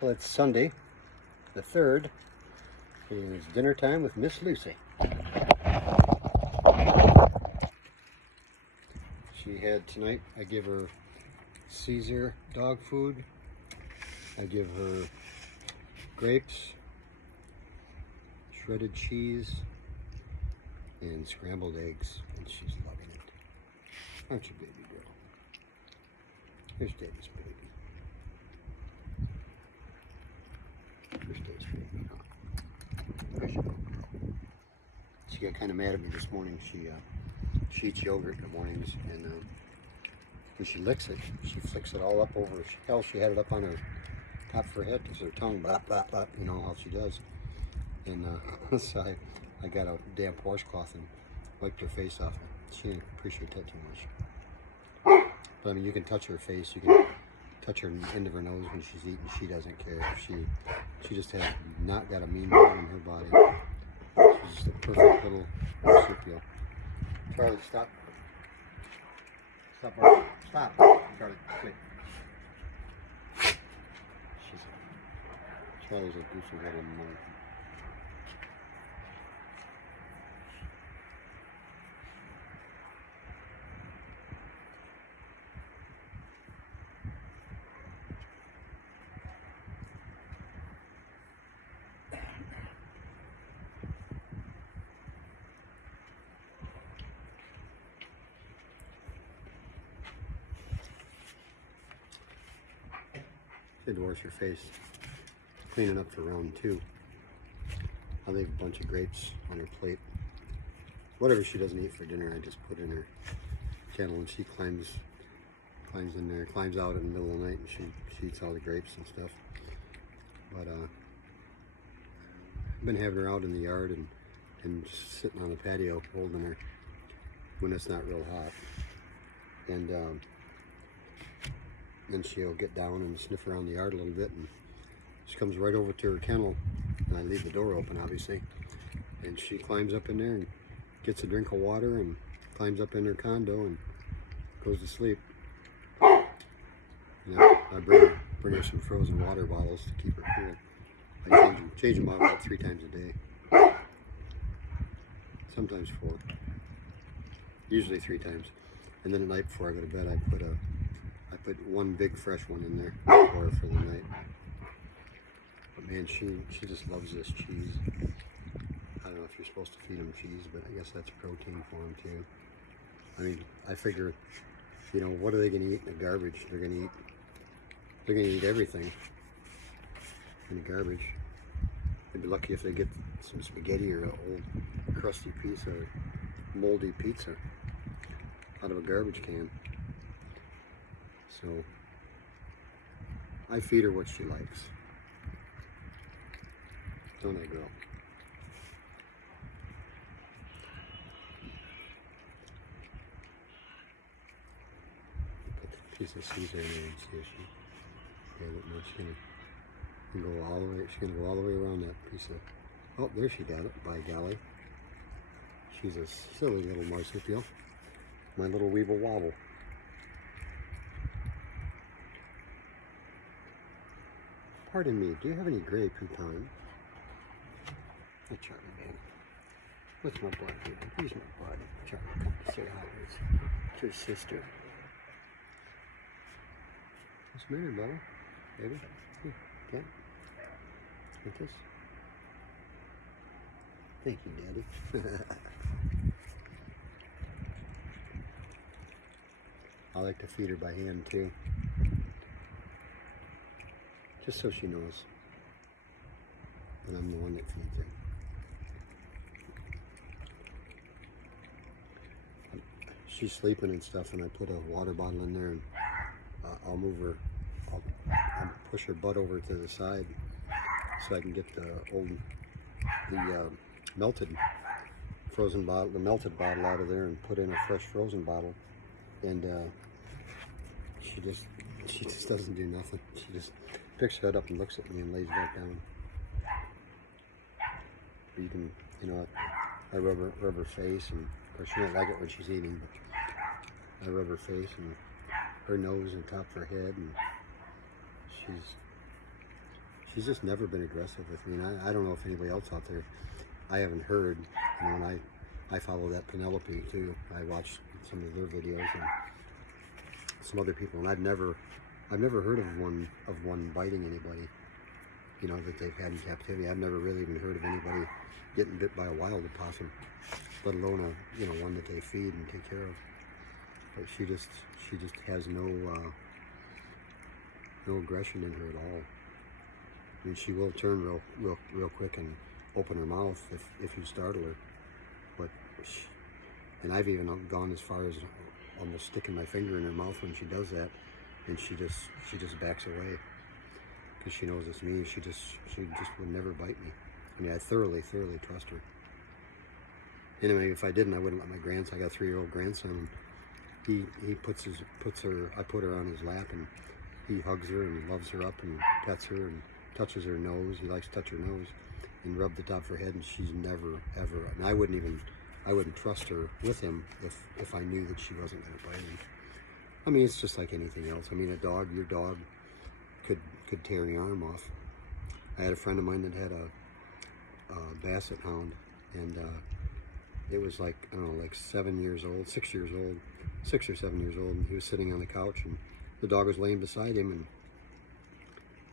Well, it's Sunday, the 3rd. It is dinner time with Miss Lucy. She had tonight, I give her Caesar dog food. I give her grapes, shredded cheese, and scrambled eggs, and she's loving it. Aren't you, baby girl? Here's Daddy's baby. Here's Daddy's baby. There's your little girl. She got kind of mad at me this morning. She eats yogurt in the mornings, and when she licks it, she flicks it all up over. Hell, she had it up on her top of her head because her tongue, blah, blah, blah, you know how she does. And so I got a damp washcloth and wiped her face off. She didn't appreciate that too much. But I mean, you can touch her face, you can touch her end of her nose when she's eating. She doesn't care. She just has not got a mean bone in her body. She's just a perfect little marsupial. Charlie, stop. Stop, Barbie. Stop. Charlie, quit. Charlie's a goofy little monkey. She had to wash her face, cleaning up for round 2. I leave a bunch of grapes on her plate. Whatever she doesn't eat for dinner, I just put in her kennel, and she climbs in there, climbs out in the middle of the night, and she eats all the grapes and stuff. But I've been having her out in the yard and just sitting on the patio holding her when it's not real hot. And then she'll get down and sniff around the yard a little bit, and she comes right over to her kennel, and I leave the door open, obviously, and she climbs up in there and gets a drink of water and climbs up in her condo and goes to sleep. You know, I bring her some frozen water bottles to keep her cool. I change them out about 3 times a day, sometimes 4, usually 3 times. And then at night before I go to bed, I put one big fresh one in there for her for the night. But man, she just loves this cheese. I don't know if you're supposed to feed them cheese, but I guess that's protein for them too. I mean, I figure, you know, what are they going to eat in the garbage? They're going to eat everything in the garbage. They'd be lucky if they get some spaghetti or an old crusty piece of moldy pizza out of a garbage can. So I feed her what she likes. Don't I, girl? Put the piece of Caesar in there and see if she she's gonna go all the way. She's gonna go all the way around that piece of. Oh, there she got it. By golly, she's a silly little marsupial. My little weeble wobble. Pardon me, do you have any Grey Poupon? Hey, Charlie, man. What's my bud here? He's my bud. Charlie, come to say hi. It's your sister. What's the matter, Bella? Baby? Here, okay. Like this? Thank you, Daddy. I like to feed her by hand, too. Just so she knows that I'm the one that feeds her. She's sleeping and stuff, and I put a water bottle in there, and I'll move her, I'll push her butt over to the side so I can get the melted frozen bottle, the melted bottle out of there, and put in a fresh frozen bottle. And she just doesn't do nothing. She just picks her head up and looks at me and lays back down. But you can, you know, I rub her face, and of course she don't like it when she's eating, but I rub her face and her nose and top of her head, and she's just never been aggressive with me. And I don't know if anybody else out there, I haven't heard, you know, and I follow that Penelope too. I watched some of their videos and some other people, and I've never heard of one biting anybody, you know, that they've had in captivity. I've never really even heard of anybody getting bit by a wild opossum, let alone a, you know, one that they feed and take care of. But she just has no aggression in her at all. I mean, she will turn real quick and open her mouth if you startle her. But and I've even gone as far as almost sticking my finger in her mouth when she does that, and she just backs away because she knows it's me. She just would never bite me. I mean, I thoroughly trust her. Anyway, if I didn't, I wouldn't let my grandson. I got a 3-year-old grandson. And he puts her. I put her on his lap, and he hugs her and loves her up and pets her and touches her nose. He likes to touch her nose and rub the top of her head. And she's never ever. And I wouldn't trust her with him if I knew that she wasn't going to bite him. I mean, it's just like anything else. I mean, your dog could tear the arm off. I had a friend of mine that had a basset hound, and it was like, I don't know, like 7 years old, 6 years old, 6 or 7 years old, and he was sitting on the couch, and the dog was laying beside him, and,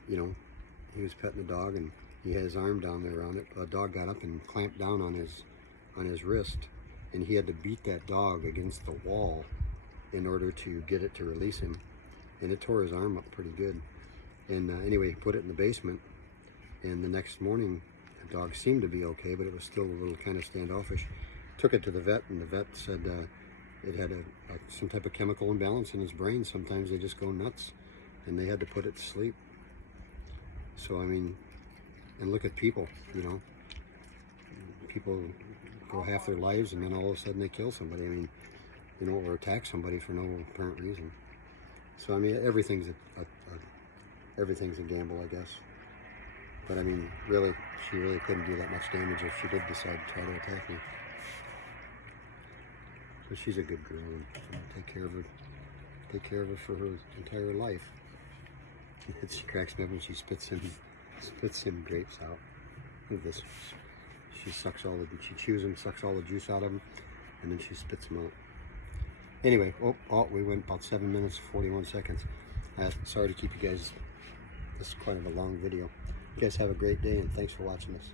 you know, he was petting the dog, and he had his arm down there around it. The dog got up and clamped down on his wrist, and he had to beat that dog against the wall in order to get it to release him, and it tore his arm up pretty good. And anyway, he put it in the basement, and the next morning the dog seemed to be okay, but it was still a little kind of standoffish. Took it to the vet, and the vet said it had some type of chemical imbalance in his brain. Sometimes they just go nuts, and they had to put it to sleep. So I mean, and look at people, you know, people go half their lives and then all of a sudden they kill somebody. I mean, you know, or attack somebody for no apparent reason. So I mean, everything's a gamble, I guess. But I mean, really, she really couldn't do that much damage if she did decide to try to attack me. So she's a good girl, and take care of her for her entire life. She cracks me up when she spits him grapes out. Look at this. She chews them, sucks all the juice out of them, and then she spits them out. Anyway, we went about 7 minutes, 41 seconds. Sorry to keep you guys, this is quite a long video. You guys have a great day, and thanks for watching this.